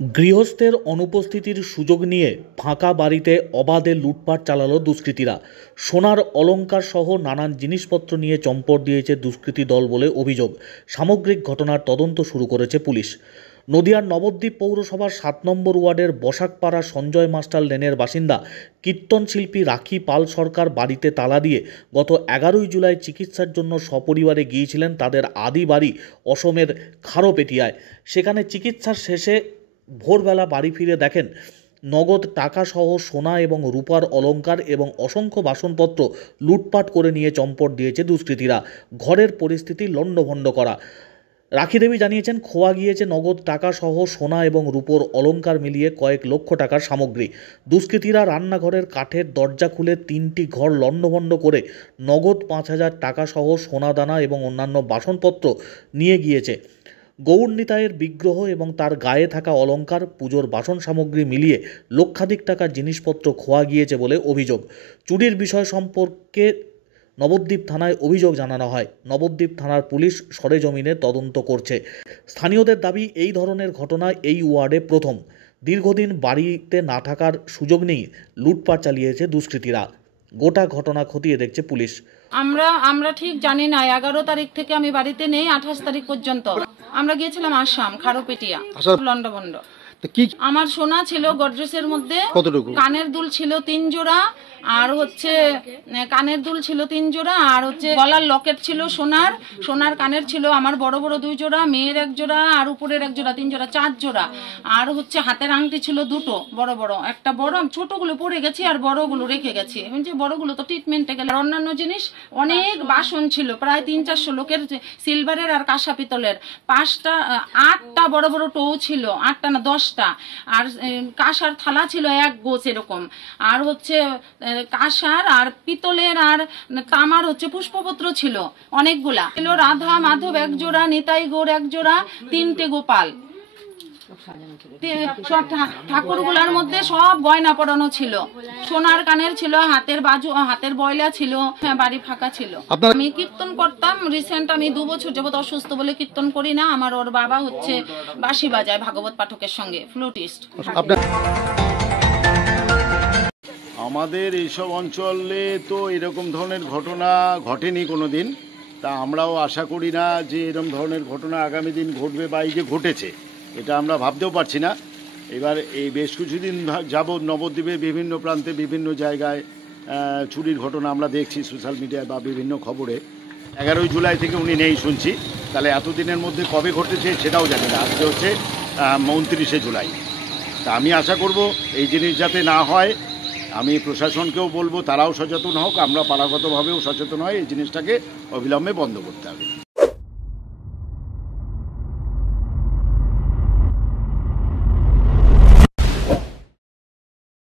গৃহস্থের অনুপস্থিতির সুযোগ নিয়ে ফাঁকা বাড়িতে অবাধে লুটপাট চালালো দুষ্কৃতীরা। সোনার অলংকার সহ নানান জিনিসপত্র নিয়ে চম্পট দিয়েছে দুষ্কৃতী দল বলে অভিযোগ। সামগ্রিক ঘটনার তদন্ত শুরু করেছে পুলিশ। নদিয়ার নবদ্বীপ পৌরসভার ৭ নম্বর ওয়ার্ডের বসাকপাড়া সঞ্জয় মাস্টার লেনের বাসিন্দা কীর্তন শিল্পী রাখি পাল সরকার বাড়িতে তালা দিয়ে গত ১১ই জুলাই চিকিৎসার জন্য সপরিবারে গিয়েছিলেন তাদের আদি বাড়ি অসমের খারোপেটিয়ায়। সেখানে চিকিৎসার শেষে ভোরবেলা বাড়ি ফিরে দেখেন নগদ টাকাসহ সোনা এবং রূপার অলংকার এবং অসংখ্য বাসনপত্র লুটপাট করে নিয়ে চম্পট দিয়েছে দুষ্কৃতীরা। ঘরের পরিস্থিতি লণ্ডভণ্ড করা। রাখি দেবী জানিয়েছেন, খোয়া গিয়েছে নগদ টাকাসহ সোনা এবং রূপোর অলংকার মিলিয়ে কয়েক লক্ষ টাকার সামগ্রী। দুষ্কৃতীরা রান্নাঘরের কাঠের দরজা খুলে 3টি ঘর লণ্ডভণ্ড করে নগদ ৫,০০০ টাকাসহ সোনাদানা এবং অন্যান্য বাসনপত্র নিয়ে গিয়েছে। গৌরনিতাইয়ের বিগ্রহ এবং তার গায়ে থাকা অলংকার, পুজোর বাসন সামগ্রী মিলিয়ে লক্ষাধিক টাকার জিনিসপত্র খোয়া গিয়েছে বলে অভিযোগ। চুরির বিষয় সম্পর্কে নবদ্বীপ থানায় অভিযোগ জানানো হয়। নবদ্বীপ থানার পুলিশ সরেজমিনে তদন্ত করছে। স্থানীয়দের দাবি, এই ধরনের ঘটনা এই ওয়ার্ডে প্রথম। দীর্ঘদিন বাড়িতে না থাকার সুযোগ নেই লুটপাট চালিয়েছে দুষ্কৃতীরা। গোটা ঘটনা খতিয়ে দেখছে পুলিশ। আমরা ঠিক জানি না। 11 তারিখ থেকে আমি বাড়িতে নেই, 28 তারিখ পর্যন্ত আমরা গিয়েছিলাম আসাম খারোপেটিয়া লন্ডভন্ড। আমার সোনা ছিল গডরেজের মধ্যে, কানের দুল ছিল 3 জোড়া, আর কানের দুল ছিল 3 জোড়া, আর গলার লকেট ছিল সোনার কানের ছিল আমার বড় বড় 2 জোড়া, মেয়ের 1 জোড়া, আর উপরের 1 জোড়া, 3 জোড়া, 4 জোড়া। আর হাতের আংটি ছিল 2টো বড় বড়, একটা বড়, ছোটগুলো পড়ে গেছে আর বড়গুলো রেখে গেছি। বড়গুলো তো ট্রিটমেন্টে গেলে। অন্যান্য জিনিস অনেক বাসন ছিল, প্রায় 300-400 লোকের, সিলভারের আর কাঁসা পিতলের। 8টা বড় বড় টৌ ছিল, 8টা না 10টা। আর কাঁসার থালা ছিল 1 গোছ এরকম। আর কাঁসার আর পিতলের আর তামার পুষ্পপত্র ছিল অনেকগুলা। ছিল রাধা মাধব 1 জোড়া, নিতাই গৌর 1 জোড়া, 3টে গোপাল। সব ঠাকুরগুলার মধ্যে সব গয়না পরানো ছিল। সোনার কানের ছিল, হাতের বাজু, হাতের বয়লা ছিল। বাড়ি ফাঁকা ছিল। আমি কীর্তন করতাম। রিসেন্ট আমি 2 বছর যাবত অসুস্থ বলে কীর্তন করি না। ওর বাবা বাঁশি বাজায় ভাগবত পাঠকের সঙ্গে, ফ্লুটিস্ট। আমাদের এইসব অঞ্চলে তো এরকম ধরনের ঘটনা ঘটেনি কোনো দিন। তা আমরাও আশা করি না যে এরকম ধরনের ঘটনা আগামী দিন ঘটবে, বা এই যে ঘটেছে এটা আমরা ভাবতেও পারছি না। এবার এই বেশ কিছুদিন যাবৎ নবদ্বীপের বিভিন্ন প্রান্তে বিভিন্ন জায়গায় চুরির ঘটনা আমরা দেখছি সোশ্যাল মিডিয়ায় বা বিভিন্ন খবরে। 11ই জুলাই থেকে উনি নেই শুনছি, তাহলে এতদিনের মধ্যে কবে ঘটেছে সেটাও জানি না। আজকে 29শে জুলাই। তা আমি আশা করব এই জিনিস যাতে না হয়। আমি প্রশাসনকেও বলবো তারাও সচেতন হোক, আমরা পাড়াগতভাবেও সচেতন হই, এই জিনিসটাকে অবিলম্বে বন্ধ করতে হবে।